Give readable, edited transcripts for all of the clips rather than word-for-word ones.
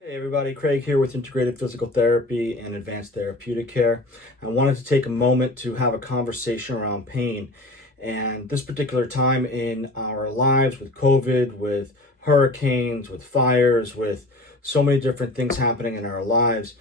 Hey everybody, Craig here with Integrated Physical Therapy and Advanced Therapeutic Care. I wanted to take a moment to have a conversation around pain. And this particular time in our lives with COVID, with hurricanes, with fires, with so many different things happening in our lives,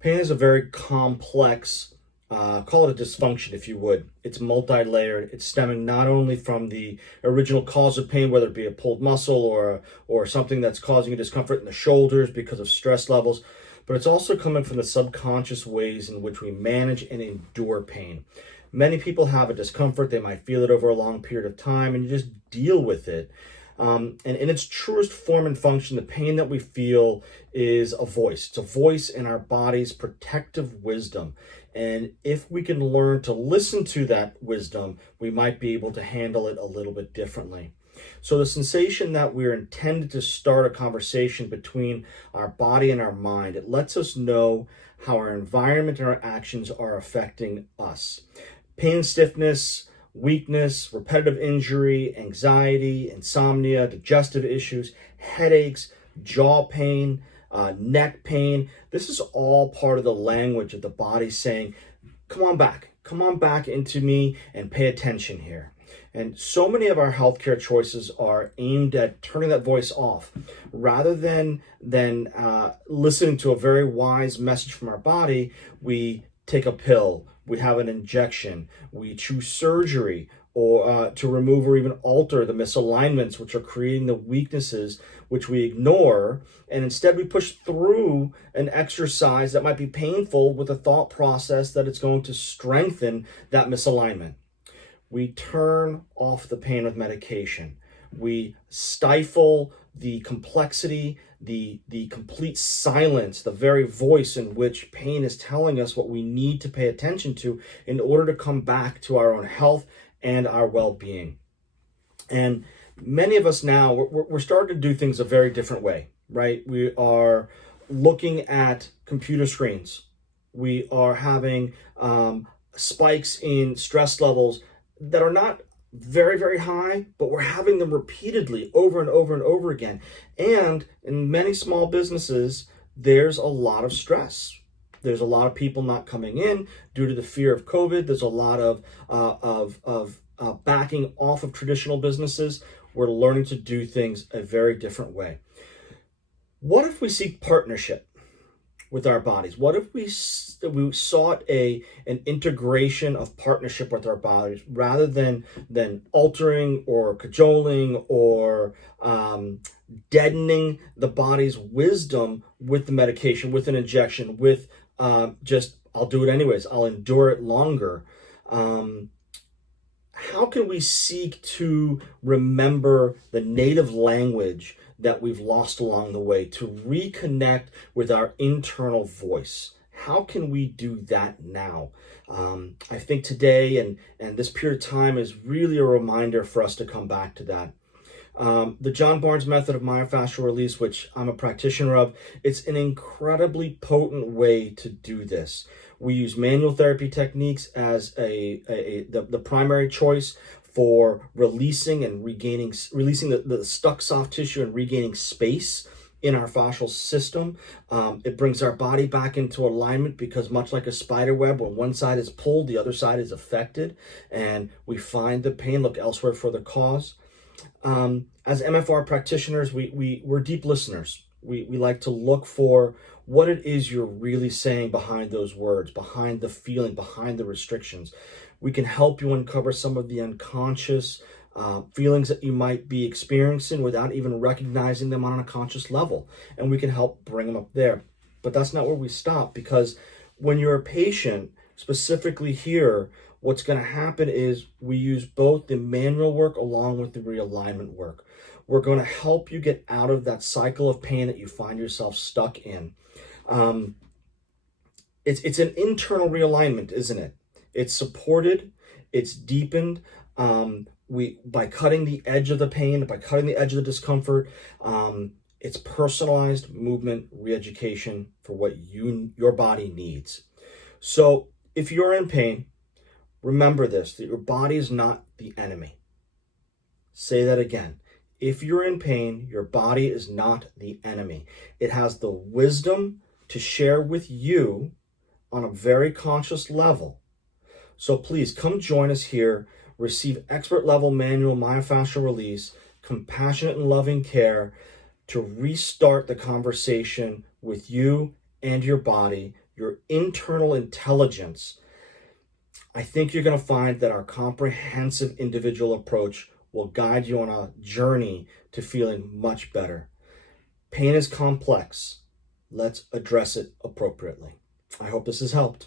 pain is a very complex, call it a dysfunction if you would. It's multi-layered. It's stemming not only from the original cause of pain, whether it be a pulled muscle or something that's causing you discomfort in the shoulders because of stress levels, but it's also coming from the subconscious ways in which we manage and endure pain. Many people have a discomfort. They might feel it over a long period of time, and you just deal with it. And in its truest form and function, the pain that we feel is a voice. It's a voice in our body's protective wisdom. And if we can learn to listen to that wisdom, we might be able to handle it a little bit differently. So the sensation that we're intended to start a conversation between our body and our mind, it lets us know how our environment and our actions are affecting us. Pain and stiffness, weakness, repetitive injury, anxiety, insomnia, digestive issues, headaches, jaw pain, neck pain. This is all part of the language of the body saying, come on back into me and pay attention here. And so many of our healthcare choices are aimed at turning that voice off rather than listening to a very wise message from our body. We take a pill, we have an injection, we choose surgery or to remove or even alter the misalignments which are creating the weaknesses which we ignore, and instead we push through an exercise that might be painful with a thought process that it's going to strengthen that misalignment. We turn off the pain with medication. We stifle the complexity, the complete silence, the very voice in which pain is telling us what we need to pay attention to in order to come back to our own health and our well-being. And many of us now, we're starting to do things a very different way, right? We are looking at computer screens. We are having spikes in stress levels that are not very, very high, but we're having them repeatedly over and over and over again. And in many small businesses, there's a lot of stress. There's a lot of people not coming in due to the fear of COVID. There's a lot of backing off of traditional businesses. We're learning to do things a very different way. What if we seek partnership with our bodies? What if we sought an integration of partnership with our bodies rather than altering or cajoling or deadening the body's wisdom with the medication, with an injection, with just I'll do it anyways, I'll endure it longer. How can we seek to remember the native language that we've lost along the way, to reconnect with our internal voice? How can we do that now? I think today and this period of time is really a reminder for us to come back to that. The John Barnes method of myofascial release, which I'm a practitioner of, it's an incredibly potent way to do this. We use manual therapy techniques as the primary choice for releasing the stuck soft tissue and regaining space in our fascial system. It brings our body back into alignment because much like a spider web, when one side is pulled, the other side is affected, and we find the pain, look elsewhere for the cause. As MFR practitioners, we're deep listeners. We like to look for what it is you're really saying behind those words, behind the feeling, behind the restrictions. We can help you uncover some of the unconscious feelings that you might be experiencing without even recognizing them on a conscious level. And we can help bring them up there. But that's not where we stop, because when you're a patient, specifically here, what's going to happen is we use both the manual work along with the realignment work. We're going to help you get out of that cycle of pain that you find yourself stuck in. It's an internal realignment, isn't it? It's supported, it's deepened. By cutting the edge of the pain, by cutting the edge of the discomfort, it's personalized movement re-education for what your body needs. So if you're in pain, remember this, that your body is not the enemy. Say that again. If you're in pain, your body is not the enemy. It has the wisdom to share with you on a very conscious level. So please come join us here, receive expert level manual myofascial release, compassionate and loving care to restart the conversation with you and your body, your internal intelligence. I think you're going to find that our comprehensive individual approach will guide you on a journey to feeling much better. Pain is complex. Let's address it appropriately. I hope this has helped.